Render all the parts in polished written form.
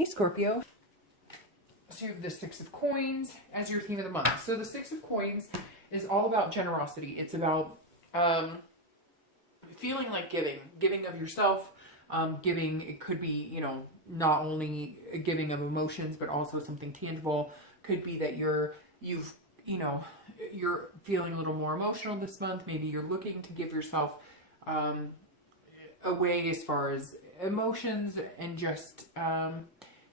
Hey Scorpio. So you have the Six of Coins as your theme of the month. So the Six of Coins is all about generosity. It's about feeling like giving of yourself. Giving, it could be, you know, not only a giving of emotions, but also something tangible. Could be that you're feeling a little more emotional this month. Maybe you're looking to give yourself away as far as emotions and just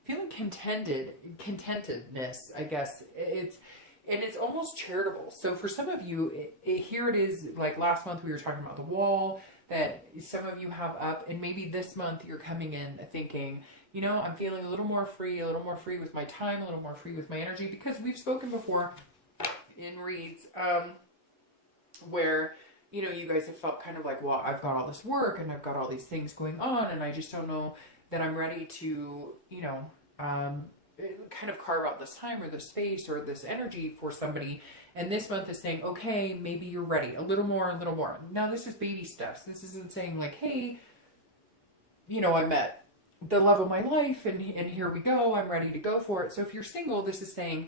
feeling contentedness, I guess. It's almost charitable. So for some of you, here it is, like last month we were talking about the wall that some of you have up, and maybe this month you're coming in thinking, you know, I'm feeling a little more free with my time, a little more free with my energy, because we've spoken before in reads where, you know, you guys have felt kind of like, well, I've got all this work and I've got all these things going on and I just don't know that I'm ready to, you know, kind of carve out this time or this space or this energy for somebody. And this month is saying, okay, maybe you're ready. A little more, a little more. Now this is baby steps. This isn't saying like, hey, you know, I'm at the love of my life and here we go. I'm ready to go for it. So if you're single, this is saying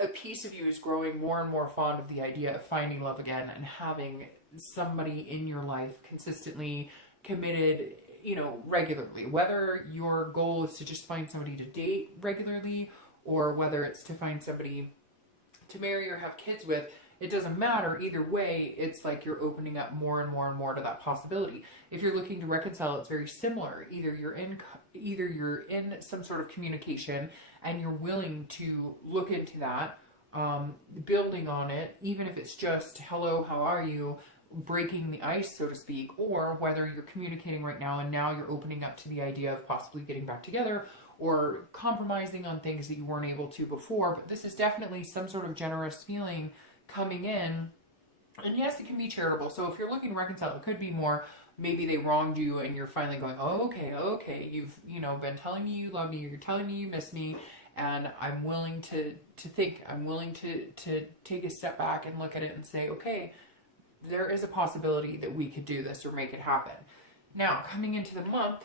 a piece of you is growing more and more fond of the idea of finding love again and having somebody in your life consistently committed, you know, regularly. Whether your goal is to just find somebody to date regularly or whether it's to find somebody to marry or have kids with, it doesn't matter. Either way, it's like you're opening up more and more and more to that possibility. If you're looking to reconcile, it's very similar. Either you're in some sort of communication and you're willing to look into that, building on it, even if it's just, hello, how are you? Breaking the ice, so to speak, or whether you're communicating right now and now you're opening up to the idea of possibly getting back together or compromising on things that you weren't able to before. But this is definitely some sort of generous feeling coming in. And yes, it can be charitable. So if you're looking to reconcile, it could be more, maybe they wronged you and you're finally going, oh, okay, you've, you know, been telling me you love me, you're telling me you miss me, and I'm willing to take a step back and look at it and say, okay, there is a possibility that we could do this or make it happen. Now, coming into the month,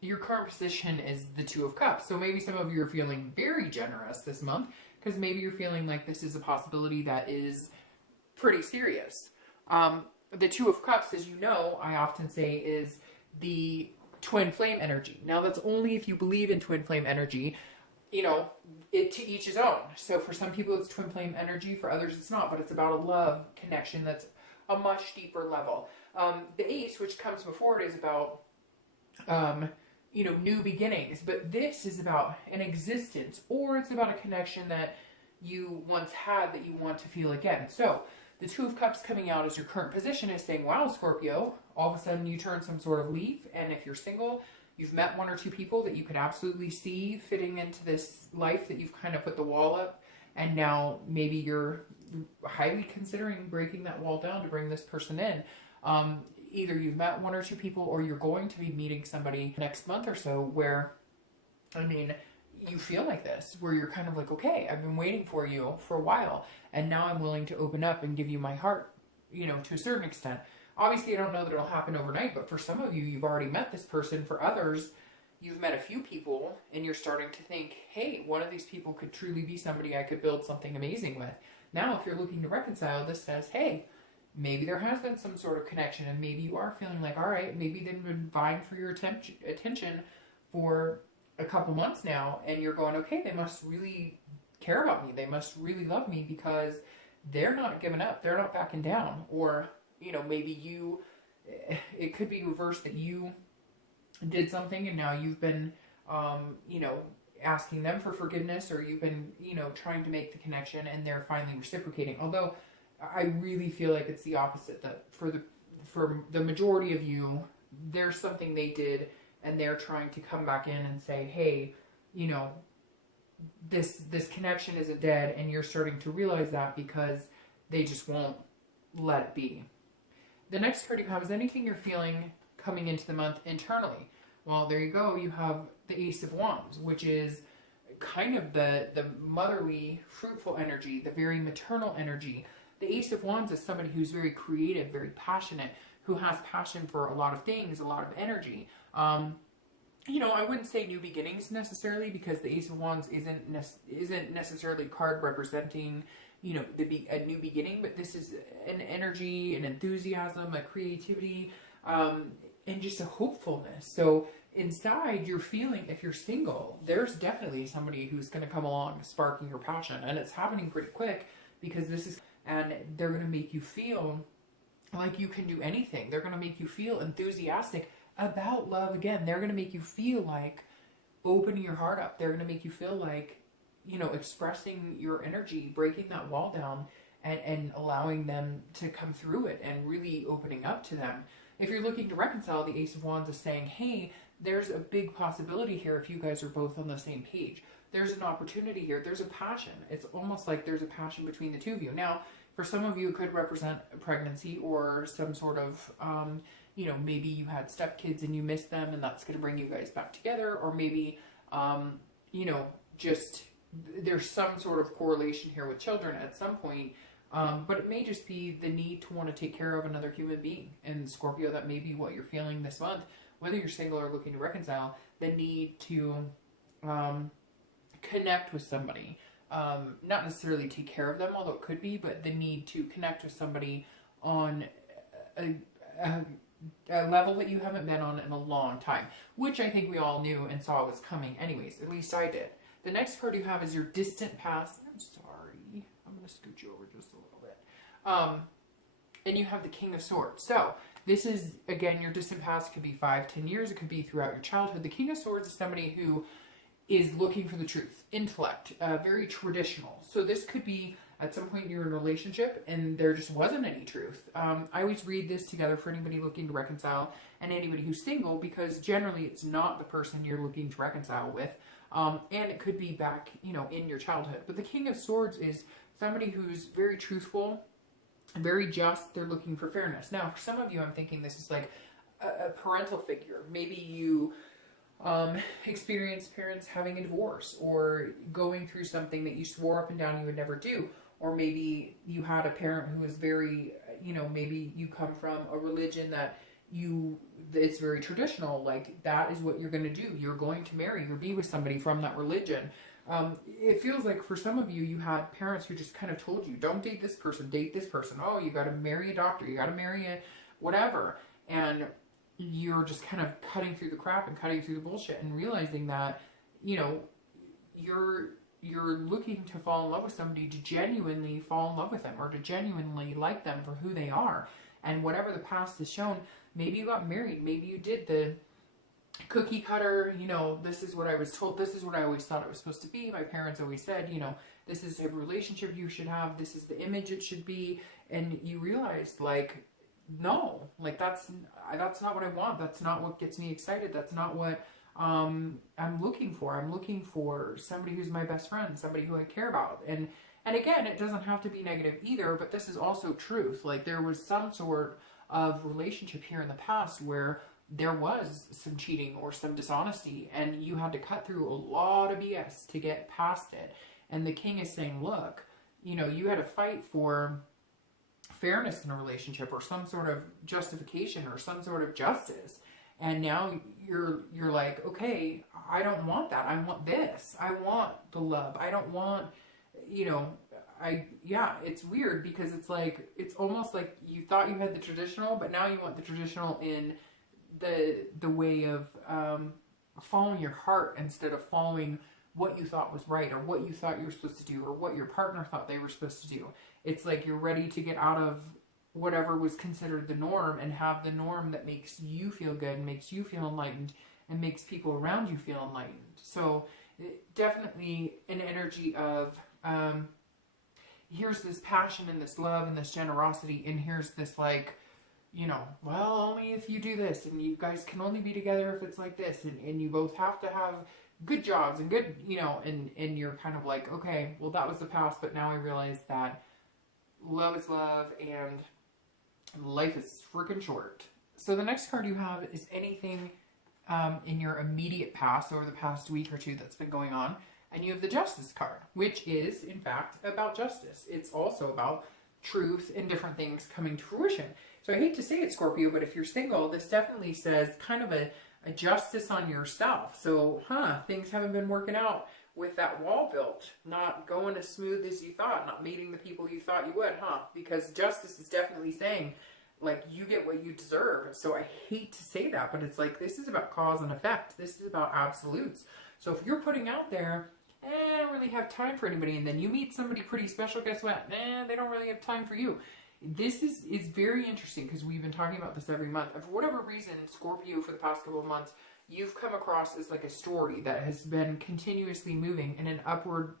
your current position is the Two of Cups. So maybe some of you are feeling very generous this month because maybe you're feeling like this is a possibility that is pretty serious. The Two of Cups, as you know, I often say is the twin flame energy. Now, that's only if you believe in twin flame energy. You know, it to each his own. So for some people it's twin flame energy, for others it's not, but it's about a love connection that's a much deeper level. The Ace, which comes before it, is about, you know, new beginnings. But this is about an existence, or it's about a connection that you once had that you want to feel again. So the Two of Cups coming out as your current position is saying, wow, Scorpio, all of a sudden you turn some sort of leaf. And if you're single, you've met one or two people that you could absolutely see fitting into this life that you've kind of put the wall up. And now maybe you're highly considering breaking that wall down to bring this person in. Either you've met one or two people or you're going to be meeting somebody next month or so where, I mean, you feel like this, where you're kind of like, okay, I've been waiting for you for a while and now I'm willing to open up and give you my heart, you know, to a certain extent. Obviously, I don't know that it'll happen overnight, but for some of you, you've already met this person. For others, you've met a few people and you're starting to think, hey, one of these people could truly be somebody I could build something amazing with. Now, if you're looking to reconcile, this says, hey, maybe there has been some sort of connection and maybe you are feeling like, all right, maybe they've been vying for your attention for a couple months now and you're going, okay, they must really care about me. They must really love me because they're not giving up. They're not backing down. Or, you know, maybe it could be reversed that you did something and now you've been, you know, asking them for forgiveness, or you've been, you know, trying to make the connection and they're finally reciprocating. Although I really feel like it's the opposite, that for the majority of you, there's something they did and they're trying to come back in and say, hey, you know, this connection isn't dead, and you're starting to realize that because they just won't let it be. The next card you have is anything you're feeling coming into the month internally. Well, there you go. You have the Ace of Wands, which is kind of the motherly, fruitful energy, the very maternal energy. The Ace of Wands is somebody who's very creative, very passionate, who has passion for a lot of things, a lot of energy. you know, I wouldn't say new beginnings necessarily, because the Ace of Wands isn't necessarily a card representing, you know, a new beginning, but this is an energy, an enthusiasm, a creativity, and just a hopefulness. So inside you're feeling, if you're single, there's definitely somebody who's going to come along sparking your passion, and it's happening pretty quick, because this is, and they're going to make you feel like you can do anything. They're going to make you feel enthusiastic about love again. They're going to make you feel like opening your heart up. They're going to make you feel like, you know, expressing your energy, breaking that wall down, and allowing them to come through it, and really opening up to them. If you're looking to reconcile, the Ace of Wands is saying, hey, there's a big possibility here if you guys are both on the same page. There's an opportunity here. There's a passion. It's almost like there's a passion between the two of you. Now, for some of you, it could represent a pregnancy or some sort of, you know, maybe you had stepkids and you missed them, and that's going to bring you guys back together. Or maybe, you know, just there's some sort of correlation here with children at some point. But it may just be the need to want to take care of another human being. And Scorpio, that may be what you're feeling this month, whether you're single or looking to reconcile, the need to connect with somebody. Not necessarily take care of them, although it could be, but the need to connect with somebody on a level that you haven't been on in a long time, which I think we all knew and saw was coming anyways. At least I did. The next card you have is your distant past. I'm sorry. I'm going to scoot you over just a little bit. And you have the King of Swords. So this is, again, your distant past. It could be 5-10 years. It could be throughout your childhood. The King of Swords is somebody who is looking for the truth, intellect, very traditional. So this could be at some point you're in a relationship and there just wasn't any truth. I always read this together for anybody looking to reconcile and anybody who's single, because generally it's not the person you're looking to reconcile with. And it could be back, you know, in your childhood. But the King of Swords is somebody who's very truthful, very just. They're looking for fairness. Now, for some of you, I'm thinking this is like a parental figure. Maybe you experienced parents having a divorce, or going through something that you swore up and down you would never do. Or maybe you had a parent who was very, you know, maybe you come from a religion that it's very traditional, like that is what you're going to do. You're going to marry or be with somebody from that religion. It feels like for some of you, you had parents who just kind of told you, don't date this person, date this person. Oh, you got to marry a doctor, you got to marry a whatever. And you're just kind of cutting through the crap and cutting through the bullshit and realizing that, you know, you're looking to fall in love with somebody, to genuinely fall in love with them, or to genuinely like them for who they are. And whatever the past has shown, maybe you got married, maybe you did the cookie cutter, you know, this is what I was told, this is what I always thought it was supposed to be. My parents always said, you know, this is the type of relationship you should have, this is the image it should be. And you realized, like, no, like that's not what I want. That's not what gets me excited. That's not what I'm looking for. I'm looking for somebody who's my best friend, somebody who I care about. And again, it doesn't have to be negative either, but this is also truth. Like there was some sort of relationship here in the past where there was some cheating or some dishonesty, and you had to cut through a lot of BS to get past it. And the King is saying, look, you know, you had to fight for fairness in a relationship, or some sort of justification, or some sort of justice, and now you're like, okay, I don't want that. I want this. I want the love. I don't want, you know, it's weird, because it's like, it's almost like you thought you had the traditional, but now you want the traditional in the way of following your heart instead of following what you thought was right, or what you thought you were supposed to do, or what your partner thought they were supposed to do. It's like you're ready to get out of whatever was considered the norm and have the norm that makes you feel good and makes you feel enlightened and makes people around you feel enlightened. So definitely an energy of here's this passion and this love and this generosity, and here's this, like, you know, well, only if you do this, and you guys can only be together if it's like this, and you both have to have good jobs and good, you know, and you're kind of like, okay, well, that was the past, but now I realize that love is love and life is freaking short. So the next card you have is anything in your immediate past, over the past week or two that's been going on, and you have the Justice card, which is, in fact, about justice. It's also about truth and different things coming to fruition. So I hate to say it, Scorpio, but if you're single, this definitely says kind of a a justice on yourself. So, things haven't been working out with that wall built, not going as smooth as you thought, not meeting the people you thought you would, because justice is definitely saying, like, you get what you deserve. So I hate to say that, but it's like, this is about cause and effect. This is about absolutes. So if you're putting out there, I don't really have time for anybody, and then you meet somebody pretty special, guess what? They don't really have time for you. This is very interesting, because we've been talking about this every month. And for whatever reason, Scorpio, for the past couple of months, you've come across as like a story that has been continuously moving in an upward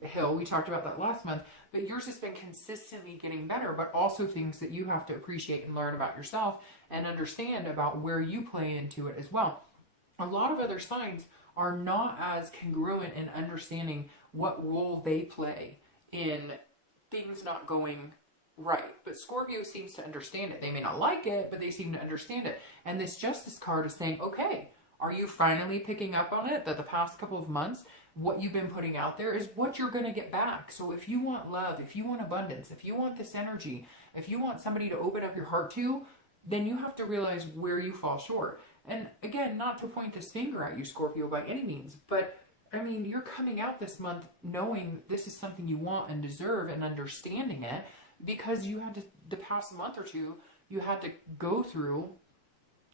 hill. We talked about that last month, but yours has been consistently getting better, but also things that you have to appreciate and learn about yourself and understand about where you play into it as well. A lot of other signs are not as congruent in understanding what role they play in things not going right. But Scorpio seems to understand it. They may not like it, but they seem to understand it. And this Justice card is saying, okay, are you finally picking up on it? That the past couple of months, what you've been putting out there is what you're going to get back. So if you want love, if you want abundance, if you want this energy, if you want somebody to open up your heart to, then you have to realize where you fall short. And again, not to point this finger at you, Scorpio, by any means, but I mean, you're coming out this month knowing this is something you want and deserve, and understanding it, because you had to, the past month or two, you had to go through,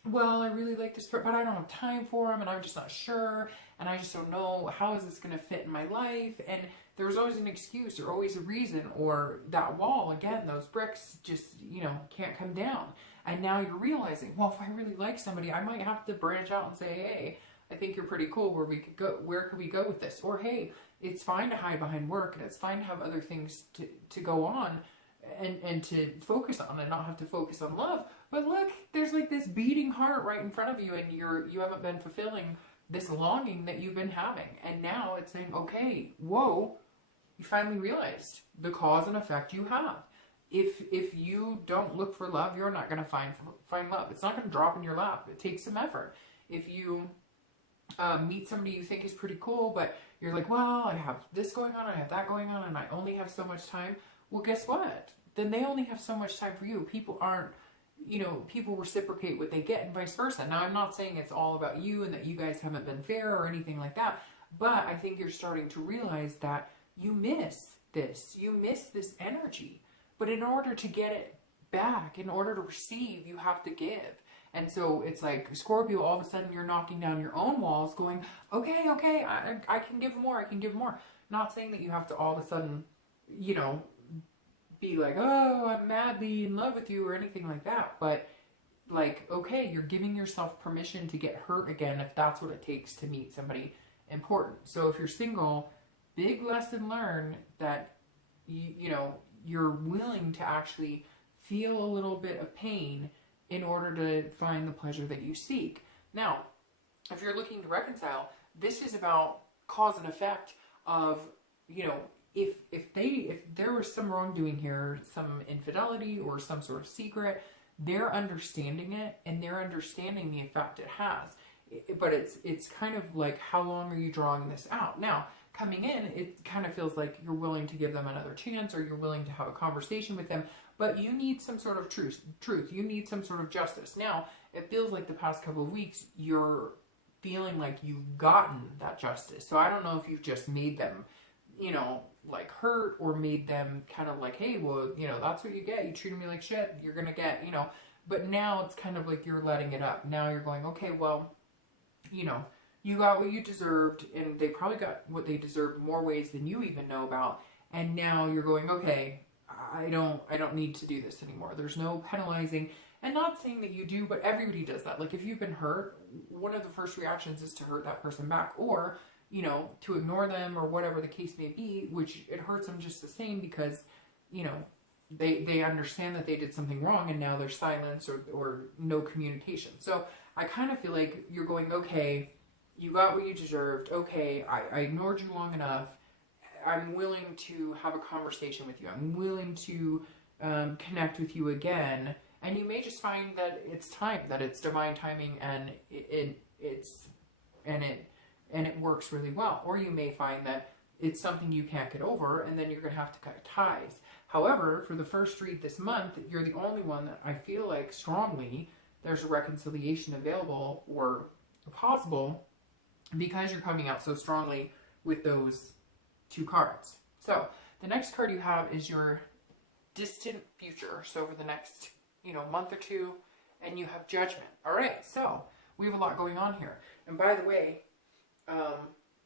well, I really like this, but I don't have time for him, and I'm just not sure, and I just don't know, how is this going to fit in my life? And there's always an excuse, or always a reason, or that wall, again, those bricks just, can't come down. And now you're realizing, well, if I really like somebody, I might have to branch out and say, hey, I think you're pretty cool, where could we go with this? Or, hey, it's fine to hide behind work, and it's fine to have other things to go on and to focus on, and not have to focus on love. But look, there's like this beating heart right in front of you, and you haven't been fulfilling this longing that you've been having. And now it's saying, okay, whoa, you finally realized the cause and effect you have. If you don't look for love, you're not going to find love. It's not going to drop in your lap. It takes some effort. If you meet somebody you think is pretty cool, but you're like, well, I have this going on, I have that going on, and I only have so much time. Well, guess what? Then they only have so much time for you. People aren't, people reciprocate what they get, and vice versa. Now, I'm not saying it's all about you and that you guys haven't been fair or anything like that, but I think you're starting to realize that you miss this. You miss this energy. But in order to get it back, in order to receive, you have to give. And so it's like, Scorpio, all of a sudden you're knocking down your own walls going, okay, I can give more, I can give more. Not saying that you have to all of a sudden, be like, oh, I'm madly in love with you or anything like that. But like, okay, you're giving yourself permission to get hurt again if that's what it takes to meet somebody important. So if you're single, big lesson learned that, you're willing to actually feel a little bit of pain in order to find the pleasure that you seek. Now, if you're looking to reconcile, this is about cause and effect of, if there was some wrongdoing here, some infidelity or some sort of secret, they're understanding it, and they're understanding the effect it has. But it's kind of like, how long are you drawing this out? Now, coming in, it kind of feels like you're willing to give them another chance, or you're willing to have a conversation with them, but you need some sort of truth. You need some sort of justice. Now, it feels like the past couple of weeks, you're feeling like you've gotten that justice. So I don't know if you've just made them, like hurt, or made them kind of like, hey, well, that's what you get. You treated me like shit. You're going to get, but now it's kind of like you're letting it up. Now you're going, okay, well, you got what you deserved, and they probably got what they deserved more ways than you even know about. And now you're going, okay, I don't need to do this anymore. There's no penalizing. And not saying that you do, but everybody does that. Like, if you've been hurt, one of the first reactions is to hurt that person back, or, to ignore them, or whatever the case may be, which it hurts them just the same, because, they understand that they did something wrong, and now there's silence or no communication. So I kind of feel like you're going, okay, you got what you deserved. Okay, I ignored you long enough. I'm willing to have a conversation with you. I'm willing to connect with you again. And you may just find that it's time, that it's divine timing, and it works really well. Or you may find that it's something you can't get over, and then you're going to have to cut ties. However, for the first read this month, you're the only one that I feel like strongly there's a reconciliation available or possible because you're coming out so strongly with those two cards. So the next card you have is your distant future. So over the next, month or two, and you have Judgment. All right, so we have a lot going on here. And by the way,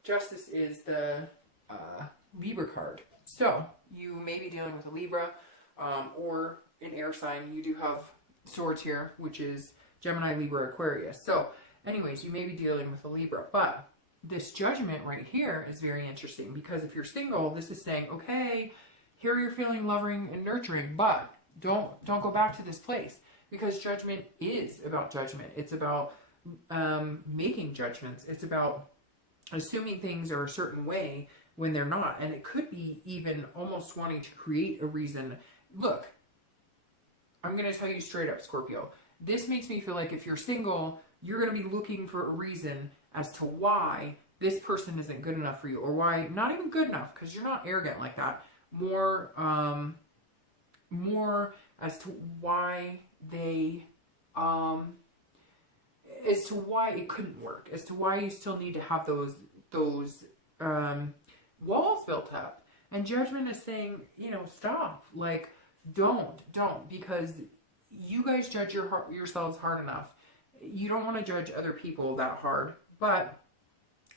Justice is the Libra card. So you may be dealing with a Libra or an air sign. You do have Swords here, which is Gemini, Libra, Aquarius. So anyways, you may be dealing with a Libra. But this Judgment right here is very interesting because if you're single, this is saying, okay, here you're feeling loving and nurturing, but don't go back to this place, because Judgment is about judgment. It's about making judgments. It's about assuming things are a certain way when they're not. And it could be even almost wanting to create a reason. Look, I'm going to tell you straight up, Scorpio. This makes me feel like if you're single, you're going to be looking for a reason as to why this person isn't good enough for you, or why not even good enough, because you're not arrogant like that. More as to why they, as to why it couldn't work, as to why you still need to have those walls built up. And Judgment is saying, stop, like, don't, because you guys judge yourselves hard enough. You don't want to judge other people that hard, but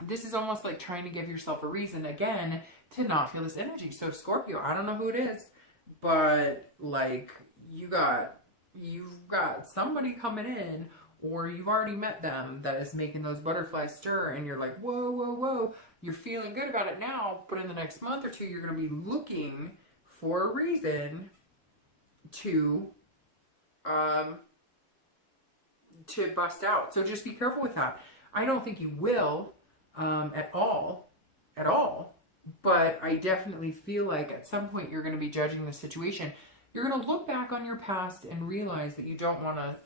this is almost like trying to give yourself a reason again to not feel this energy. So Scorpio, I don't know who it is, but like you've got somebody coming in, or you've already met them, that is making those butterflies stir, and you're like, whoa, whoa, whoa. You're feeling good about it now, but in the next month or two, you're going to be looking for a reason to bust out. So just be careful with that. I don't think you will at all, but I definitely feel like at some point you're going to be judging the situation. You're going to look back on your past and realize that you don't want to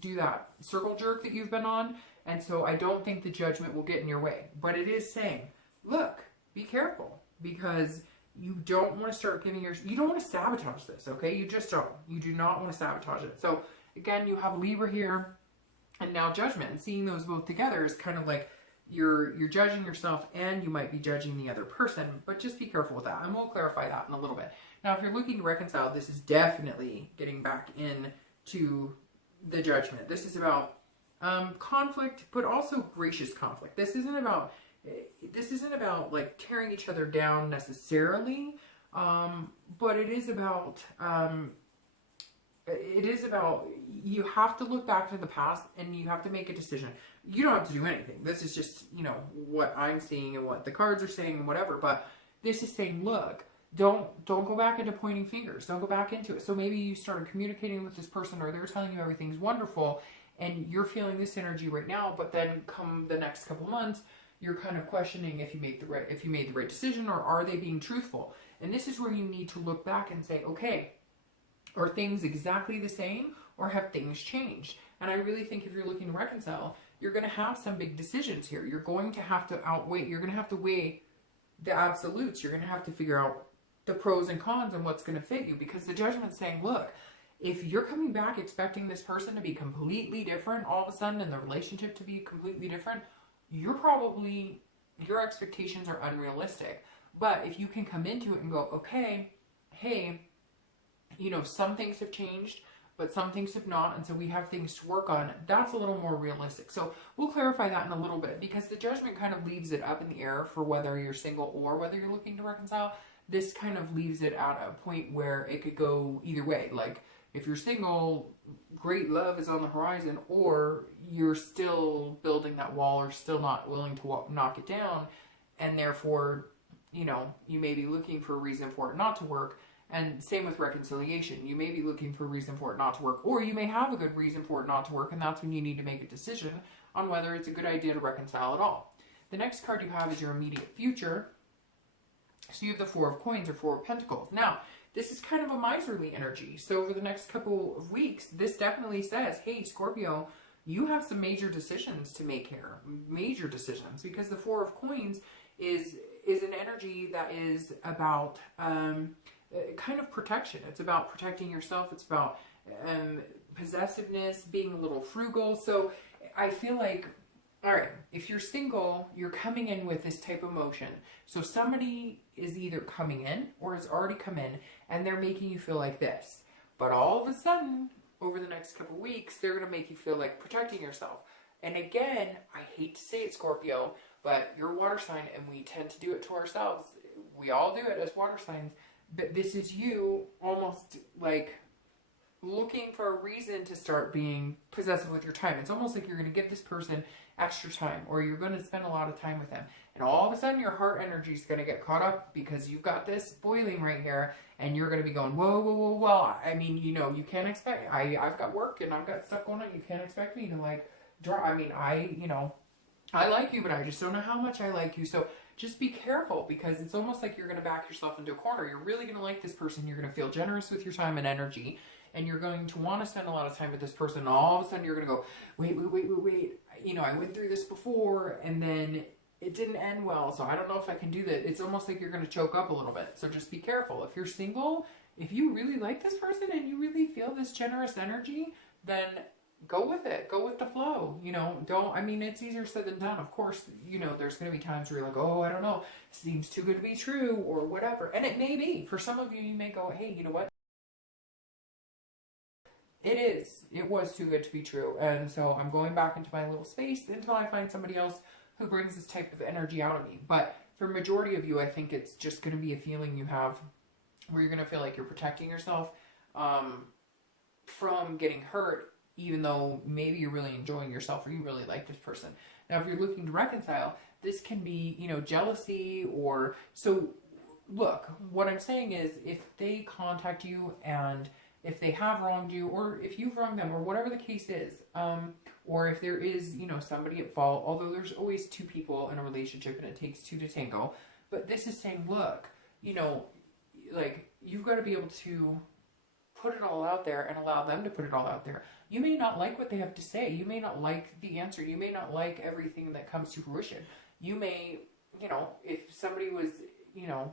do that circle jerk that you've been on. And so I don't think the Judgment will get in your way. But it is saying, look, be careful, because you don't want to start giving you don't want to sabotage this, okay? You just don't. You do not want to sabotage it. So again, you have Libra here and now Judgment, and seeing those both together is kind of like you're judging yourself, and you might be judging the other person, but just be careful with that. And we'll clarify that in a little bit. Now, if you're looking to reconcile, this is definitely getting back into the Judgment. This is about conflict, but also gracious conflict. This isn't about like tearing each other down necessarily, but it is about you have to look back to the past and you have to make a decision. You don't have to do anything. This is just, what I'm seeing and what the cards are saying and whatever, but this is saying, look, don't go back into pointing fingers. Don't go back into it. So maybe you started communicating with this person, or they're telling you everything's wonderful and you're feeling this energy right now, but then come the next couple months, you're kind of questioning if you made the right decision, or are they being truthful? And this is where you need to look back and say, okay, are things exactly the same, or have things changed? And I really think if you're looking to reconcile, you're going to have some big decisions here. You're going to have to you're going to have to weigh the absolutes. You're going to have to figure out the pros and cons and what's going to fit you, because the Judgment's saying, look, if you're coming back expecting this person to be completely different all of a sudden, and the relationship to be completely different, your expectations are unrealistic. But if you can come into it and go, okay, hey, some things have changed, but some things have not, and so we have things to work on, that's a little more realistic. So we'll clarify that in a little bit, because the Judgment kind of leaves it up in the air for whether you're single or whether you're looking to reconcile. This kind of leaves it at a point where it could go either way. Like, if you're single, great love is on the horizon, or you're still building that wall, or still not willing to knock it down, and therefore, you may be looking for a reason for it not to work. And same with reconciliation. You may be looking for a reason for it not to work, or you may have a good reason for it not to work, and that's when you need to make a decision on whether it's a good idea to reconcile at all. The next card you have is your immediate future. So you have the Four of Coins, or Four of Pentacles. Now, this is kind of a miserly energy. So over the next couple of weeks, this definitely says, hey, Scorpio, you have some major decisions to make here. Major decisions. Because the Four of Coins is an energy that is about kind of protection. It's about protecting yourself. It's about possessiveness, being a little frugal. So I feel like, all right, if you're single, you're coming in with this type of emotion. So somebody is either coming in or has already come in and they're making you feel like this. But all of a sudden, over the next couple of weeks, they're going to make you feel like protecting yourself. And again, I hate to say it, Scorpio, but you're a water sign and we tend to do it to ourselves. We all do it as water signs. But this is you almost like looking for a reason to start being possessive with your time. It's almost like you're going to give this person extra time, or you're going to spend a lot of time with them. And all of a sudden your heart energy is going to get caught up because you've got this boiling right here, and you're going to be going, whoa, whoa, whoa, whoa. I mean, you know, you can't expect, I've got work and I've got stuff going on. You can't expect me to like draw. I mean, I like you, but I just don't know how much I like you. So just be careful, because it's almost like you're going to back yourself into a corner. You're really going to like this person. You're going to feel generous with your time and energy, and you're going to want to spend a lot of time with this person. And all of a sudden you're going to go, wait. You know, I went through this before and then it didn't end well, so I don't know if I can do that. It's almost like you're going to choke up a little bit. So just be careful. If you're single, if you really like this person and you really feel this generous energy, then go with it. Go with the flow. You know, it's easier said than done. Of course, you know, there's going to be times where you're like, oh, I don't know, seems too good to be true or whatever. And it may be. For some of you, you may go, hey, you know what? It was too good to be true. And so I'm going back into my little space until I find somebody else who brings this type of energy out of me. But for majority of you, I think it's just going to be a feeling you have where you're going to feel like you're protecting yourself from getting hurt, even though maybe you're really enjoying yourself or you really like this person. Now, if you're looking to reconcile, this can be, you know, jealousy or... So, look, what I'm saying is if they contact you and if they have wronged you, or if you've wronged them, or whatever the case is, or if there is, you know, somebody at fault, although there's always two people in a relationship and it takes two to tango, but this is saying, look, you know, like, you've got to be able to put it all out there and allow them to put it all out there. You may not like what they have to say. You may not like the answer. You may not like everything that comes to fruition. You may, you know, if somebody was, you know,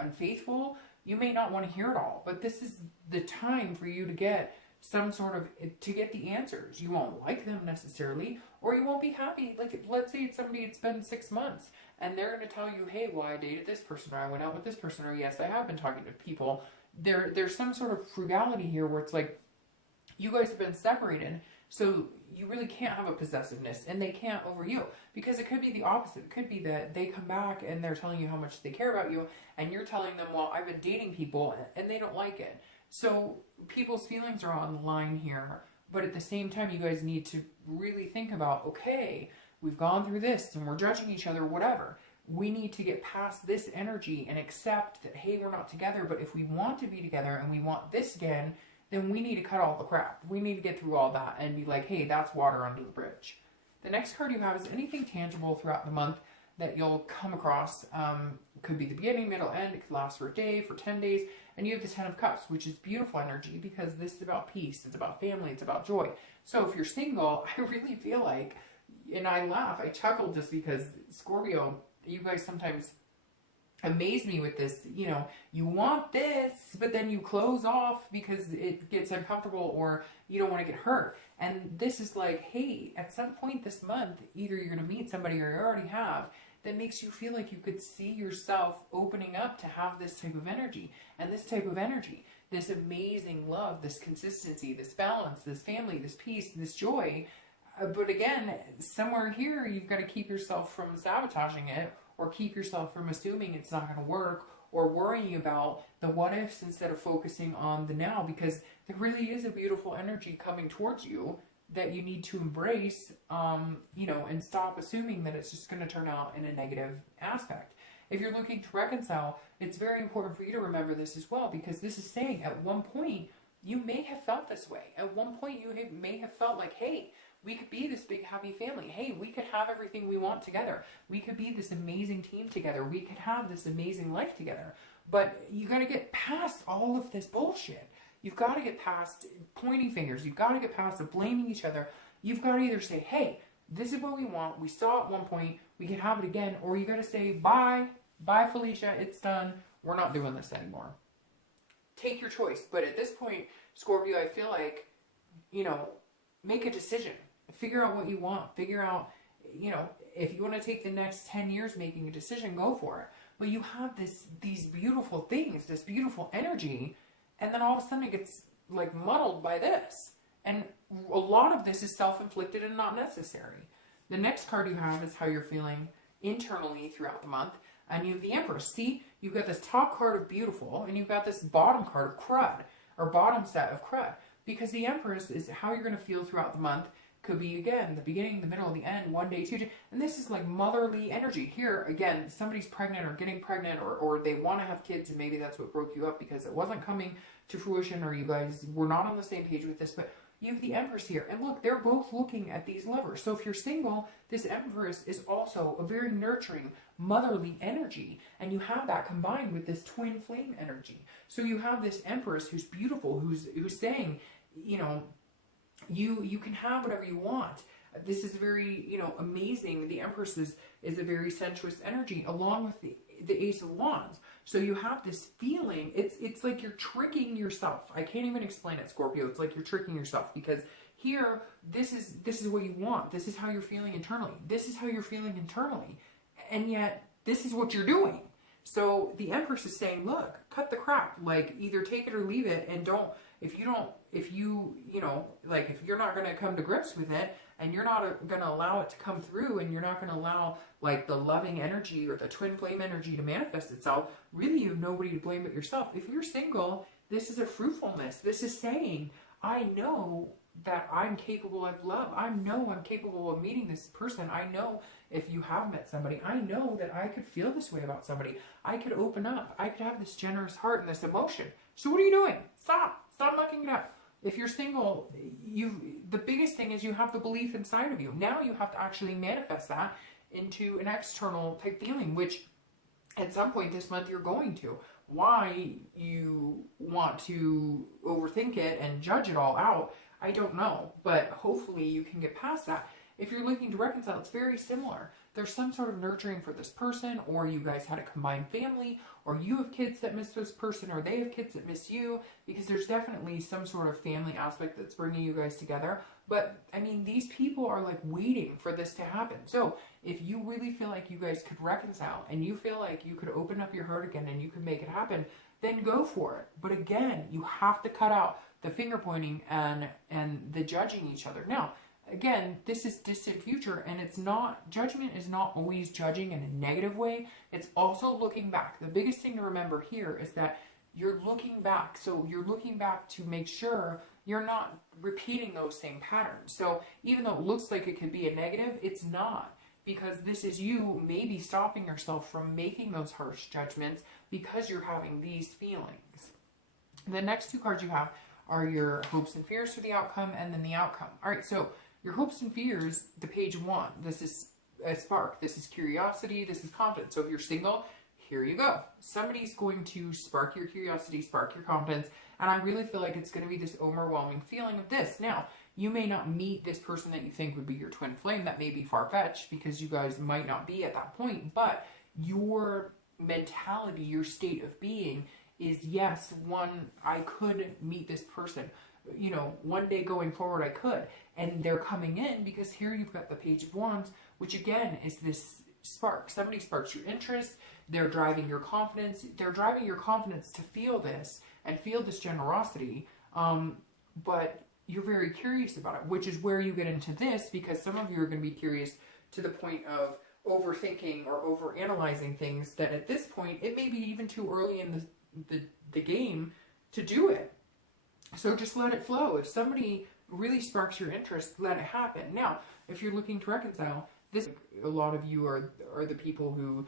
unfaithful, you may not want to hear it all, but this is the time for you to get some sort of, to get the answers. You won't like them necessarily, or you won't be happy. Like, let's say it's somebody, it's been 6 months, and they're going to tell you, hey, well, I dated this person, or I went out with this person, or yes, I have been talking to people. There's some sort of frugality here where it's like, you guys have been separated, so you really can't have a possessiveness, and they can't over you, because it could be the opposite. It could be that they come back and they're telling you how much they care about you, and you're telling them, well, I've been dating people and they don't like it. So people's feelings are on the line here, but at the same time, you guys need to really think about, okay, we've gone through this and we're judging each other, whatever. We need to get past this energy and accept that, hey, we're not together, but if we want to be together and we want this again, then we need to cut all the crap. We need to get through all that and be like, hey, that's water under the bridge. The next card you have is anything tangible throughout the month that you'll come across. Could be the beginning, middle, end. It could last for a day, for 10 days. And you have the 10 of Cups, which is beautiful energy because this is about peace. It's about family. It's about joy. So if you're single, I really feel like, and I laugh, I chuckle just because Scorpio, you guys sometimes amaze me with this, you know, you want this, but then you close off because it gets uncomfortable or you don't want to get hurt. And this is like, hey, at some point this month, either you're going to meet somebody or you already have, that makes you feel like you could see yourself opening up to have this type of energy. And this type of energy, this amazing love, this consistency, this balance, this family, this peace, this joy. But again, somewhere here, you've got to keep yourself from sabotaging it, or keep yourself from assuming it's not going to work, or worrying about the what ifs instead of focusing on the now, because there really is a beautiful energy coming towards you that you need to embrace, you know, and stop assuming that it's just going to turn out in a negative aspect. If you're looking to reconcile, it's very important for you to remember this as well, because this is saying at one point, you may have felt this way. At one point, you may have felt like, hey, we could be this big happy family. Hey, we could have everything we want together. We could be this amazing team together. We could have this amazing life together. But you got to get past all of this bullshit. You've got to get past pointing fingers. You've got to get past the blaming each other. You've got to either say, hey, this is what we want. We saw at one point. We can have it again. Or you got to say, bye. Bye, Felicia. It's done. We're not doing this anymore. Take your choice. But at this point, Scorpio, I feel like you know, make a decision. Figure out what you want. Figure out, you know, if you want to take the next 10 years making a decision, go for it. But you have these beautiful things, this beautiful energy, and then all of a sudden it gets like muddled by this. And a lot of this is self-inflicted and not necessary. The next card you have is how you're feeling internally throughout the month. And you have the Empress. See, you've got this top card of beautiful, and you've got this bottom card of crud, or bottom set of crud. Because the Empress is how you're going to feel throughout the month. Could be, again, the beginning, the middle, the end, 1 day, 2 days. And this is like motherly energy. Here, again, somebody's pregnant or getting pregnant, or they want to have kids, and maybe that's what broke you up because it wasn't coming to fruition, or you guys were not on the same page with this. But you have the Empress here. And look, they're both looking at these lovers. So if you're single, this Empress is also a very nurturing, motherly energy. And you have that combined with this twin flame energy. So you have this Empress who's beautiful, who's saying, you know, you can have whatever you want. This is very, you know, amazing. The Empress is a very sensuous energy, along with the Ace of Wands. So you have this feeling, it's like you're tricking yourself. I can't even explain it, Scorpio. It's like you're tricking yourself, because here, this is what you want. This is how you're feeling internally. This is how you're feeling internally. And yet, this is what you're doing. So the Empress is saying, look, cut the crap. Like, either take it or leave it, and don't, if you know, like, if you're not going to come to grips with it, and you're not going to allow it to come through, and you're not going to allow, like, the loving energy or the twin flame energy to manifest itself, really you have nobody to blame but yourself. If you're single, this is a fruitfulness. This is saying, I know that I'm capable of love. I know I'm capable of meeting this person. I know if you have met somebody, I know that I could feel this way about somebody. I could open up. I could have this generous heart and this emotion. So what are you doing? Stop mucking it up. If you're single, the biggest thing is you have the belief inside of you. Now you have to actually manifest that into an external type feeling, which at some point this month you're going to. Why you want to overthink it and judge it all out, I don't know. But hopefully you can get past that. If you're looking to reconcile, it's very similar. There's some sort of nurturing for this person, or you guys had a combined family, or you have kids that miss this person, or they have kids that miss you, because there's definitely some sort of family aspect that's bringing you guys together. But, I mean, these people are like waiting for this to happen. So if you really feel like you guys could reconcile, and you feel like you could open up your heart again and you could make it happen, then go for it. But again, you have to cut out the finger pointing and the judging each other. Now, again, this is distant future, and it's not, judgment is not always judging in a negative way. It's also looking back. The biggest thing to remember here is that you're looking back. So you're looking back to make sure you're not repeating those same patterns. So even though it looks like it could be a negative, it's not, because this is you maybe stopping yourself from making those harsh judgments because you're having these feelings. The next two cards you have are your hopes and fears for the outcome, and then the outcome. All right, so your hopes and fears, the page one, this is a spark. This is curiosity. This is confidence. So if you're single, here you go. Somebody's going to spark your curiosity, spark your confidence. And I really feel like it's going to be this overwhelming feeling of this. Now, you may not meet this person that you think would be your twin flame. That may be far-fetched because you guys might not be at that point. But your mentality, your state of being is, yes, one, I could meet this person. You know, one day going forward I could. And they're coming in because here you've got the Page of Wands, which again is this spark. Somebody sparks your interest. They're driving your confidence. They're driving your confidence to feel this and feel this generosity. But you're very curious about it, which is where you get into this, because some of you are going to be curious to the point of overthinking or overanalyzing things that at this point, it may be even too early in the game to do it. So just let it flow. If somebody really sparks your interest, let it happen. Now, if you're looking to reconcile, this, a lot of you are the people who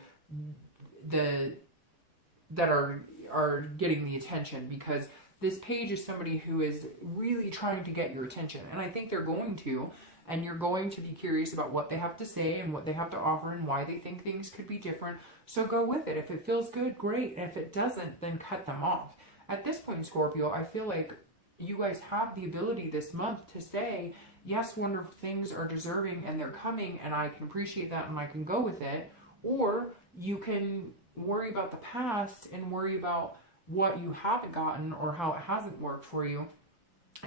that are getting the attention, because this page is somebody who is really trying to get your attention, and I think they're going to, and you're going to be curious about what they have to say and what they have to offer and why they think things could be different. So go with it. If it feels good, great. And if it doesn't, then cut them off. At this point, Scorpio, I feel like you guys have the ability this month to say, yes, wonderful things are deserving and they're coming, and I can appreciate that and I can go with it. Or you can worry about the past and worry about what you haven't gotten or how it hasn't worked for you,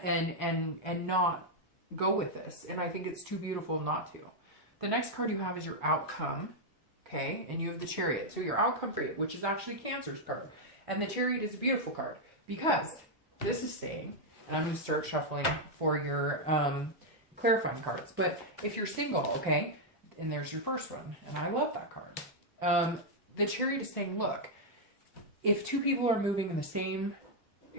and not go with this. And I think it's too beautiful not to. The next card you have is your outcome. Okay, and you have the Chariot. So your outcome period, which is actually Cancer's card. And the Chariot is a beautiful card because this is saying, and I'm going to start shuffling for your clarifying cards. But if you're single, okay, and there's your first one, and I love that card. The Chariot is saying, look, if two people are moving in the same,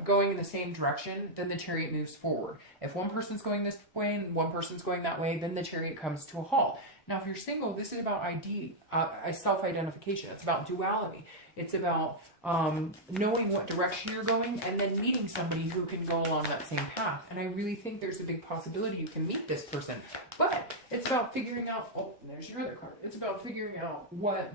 going in the same direction, then the Chariot moves forward. If one person's going this way and one person's going that way, then the Chariot comes to a halt. Now, if you're single, this is about self-identification. It's about duality. It's about knowing what direction you're going and then meeting somebody who can go along that same path. And I really think there's a big possibility you can meet this person. But it's about figuring out, oh, there's your other card. It's about figuring out what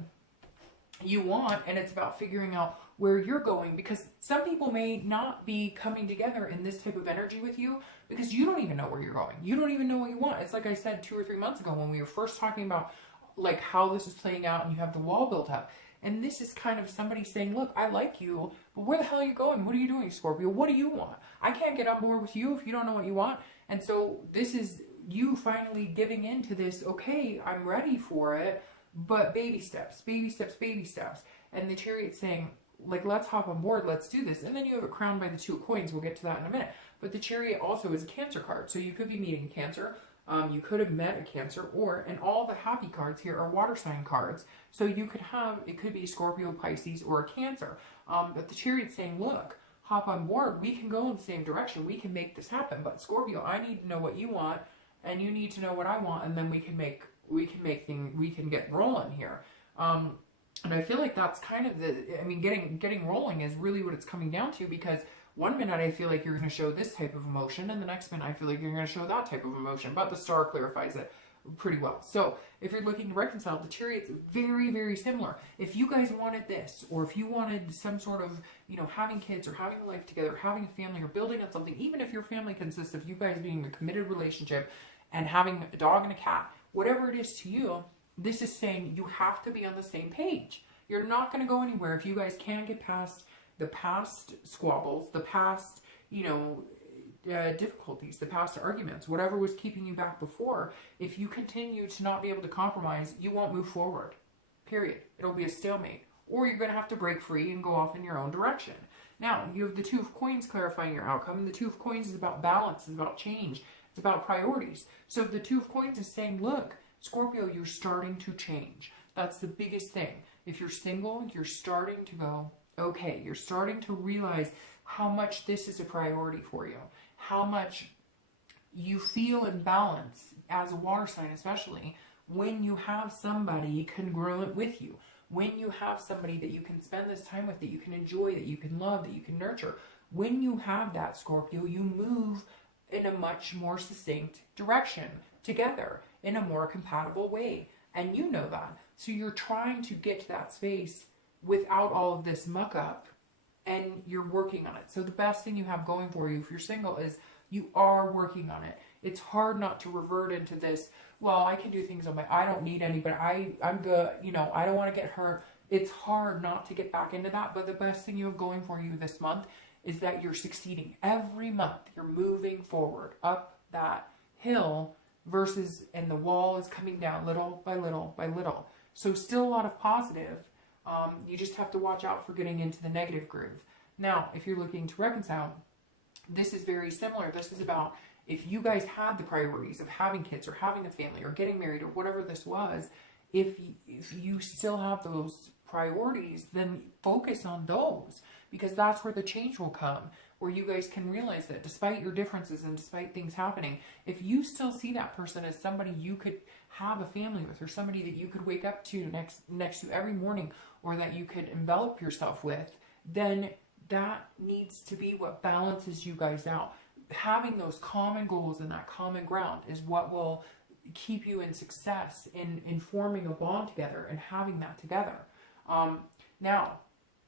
you want, and it's about figuring out where you're going, because some people may not be coming together in this type of energy with you because you don't even know where you're going. You don't even know what you want. It's like I said 2 or 3 months ago when we were first talking about like how this is playing out and you have the wall built up. And this is kind of somebody saying, look, I like you, but where the hell are you going? What are you doing, Scorpio? What do you want? I can't get on board with you if you don't know what you want. And so this is you finally giving into this, okay, I'm ready for it, but baby steps, baby steps, baby steps. And the Chariot's saying, like, let's hop on board, let's do this. And then you have it crowned by the 2 of coins. We'll get to that in a minute. But the Chariot also is a Cancer card. So you could be meeting Cancer. You could have met a Cancer, and all the happy cards here are water sign cards. So you could have, it could be Scorpio, Pisces, or a Cancer. But the Chariot's saying, look, hop on board. We can go in the same direction. We can make this happen. But Scorpio, I need to know what you want, and you need to know what I want, and then we can get rolling here. And I feel like that's kind of getting rolling is really what it's coming down to, because one minute I feel like you're going to show this type of emotion, and the next minute I feel like you're going to show that type of emotion, but the star clarifies it pretty well. So if you're looking to reconcile, the Chariot's very, very similar. If you guys wanted this, or if you wanted some sort of, having kids or having a life together, having a family or building on something, even if your family consists of you guys being in a committed relationship and having a dog and a cat, whatever it is to you, this is saying you have to be on the same page. You're not going to go anywhere if you guys can't get past the past squabbles, the past, difficulties, the past arguments, whatever was keeping you back before. If you continue to not be able to compromise, you won't move forward. Period. It'll be a stalemate. Or you're going to have to break free and go off in your own direction. Now, you have the 2 of coins clarifying your outcome, and the 2 of coins is about balance, it's about change, it's about priorities. So the 2 of coins is saying, look, Scorpio, you're starting to change. That's the biggest thing. If you're single, you're starting to go, okay, you're starting to realize how much this is a priority for you, how much you feel in balance as a water sign, especially when you have somebody congruent with you, when you have somebody that you can spend this time with, that you can enjoy, that you can love, that you can nurture. When you have that, Scorpio, you move in a much more succinct direction together in a more compatible way. And you know that. So you're trying to get to that space without all of this muck up, and you're working on it. So the best thing you have going for you if you're single is you are working on it. It's hard not to revert into this, well, I can do things on my, I don't need anybody, I'm good, I don't want to get hurt. It's hard not to get back into that, but the best thing you have going for you this month is that you're succeeding. Every month you're moving forward up that hill versus, and the wall is coming down little by little by little. So still a lot of positive. You just have to watch out for getting into the negative groove. Now, if you're looking to reconcile, this is very similar. This is about if you guys had the priorities of having kids or having a family or getting married or whatever this was, if you still have those priorities, then focus on those, because that's where the change will come, where you guys can realize that despite your differences and despite things happening, if you still see that person as somebody you could have a family with, or somebody that you could wake up to next to every morning, or that you could envelop yourself with, then that needs to be what balances you guys out. Having those common goals and that common ground is what will keep you in success in forming a bond together and having that together. Now,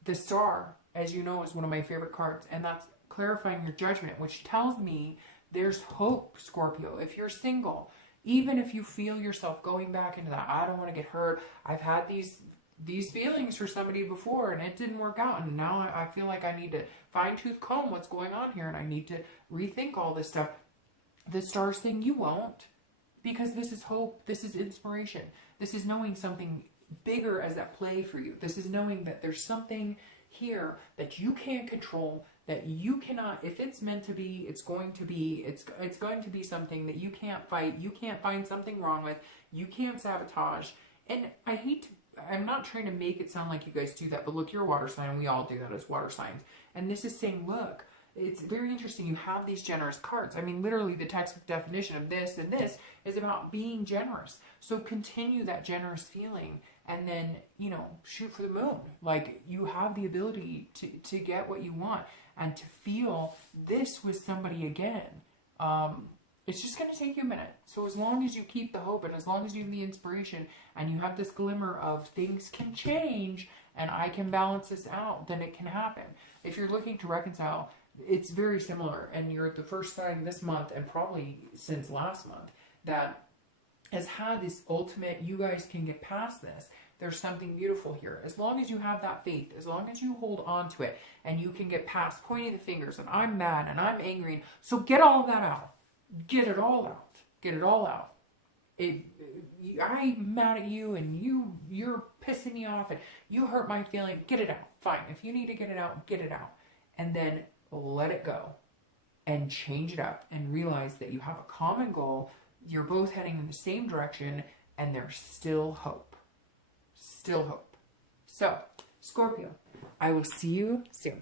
the star, as you know, is one of my favorite cards, and that's clarifying your judgment, which tells me there's hope, Scorpio. If you're single, even if you feel yourself going back into that, I don't want to get hurt, I've had these these feelings for somebody before and it didn't work out. And now I feel like I need to fine tooth comb what's going on here and I need to rethink all this stuff. The stars saying you won't, because this is hope. This is inspiration. This is knowing something bigger as at play for you. This is knowing that there's something here that you can't control, that you cannot, if it's meant to be, it's going to be, it's going to be something that you can't fight, you can't find something wrong with, you can't sabotage. And I'm not trying to make it sound like you guys do that, but look, you're a water sign, and we all do that as water signs. And this is saying, look, it's very interesting. You have these generous cards. I mean, literally the textbook definition of this and this is about being generous. So continue that generous feeling and then, you know, shoot for the moon. Like, you have the ability to get what you want and to feel this with somebody again. It's just going to take you a minute. So as long as you keep the hope and as long as you have the inspiration and you have this glimmer of things can change and I can balance this out, then it can happen. If you're looking to reconcile, it's very similar, and you're at the first sign this month and probably since last month that has had this ultimate, you guys can get past this. There's something beautiful here. As long as you have that faith, as long as you hold on to it and you can get past pointing the fingers and I'm mad and I'm angry. So get all of that out. Get it all out. Get it all out. I'm mad at you and you're pissing me off and you hurt my feeling. Get it out. Fine. If you need to get it out, get it out. And then let it go and change it up and realize that you have a common goal. You're both heading in the same direction and there's still hope. Still hope. So, Scorpio, I will see you soon.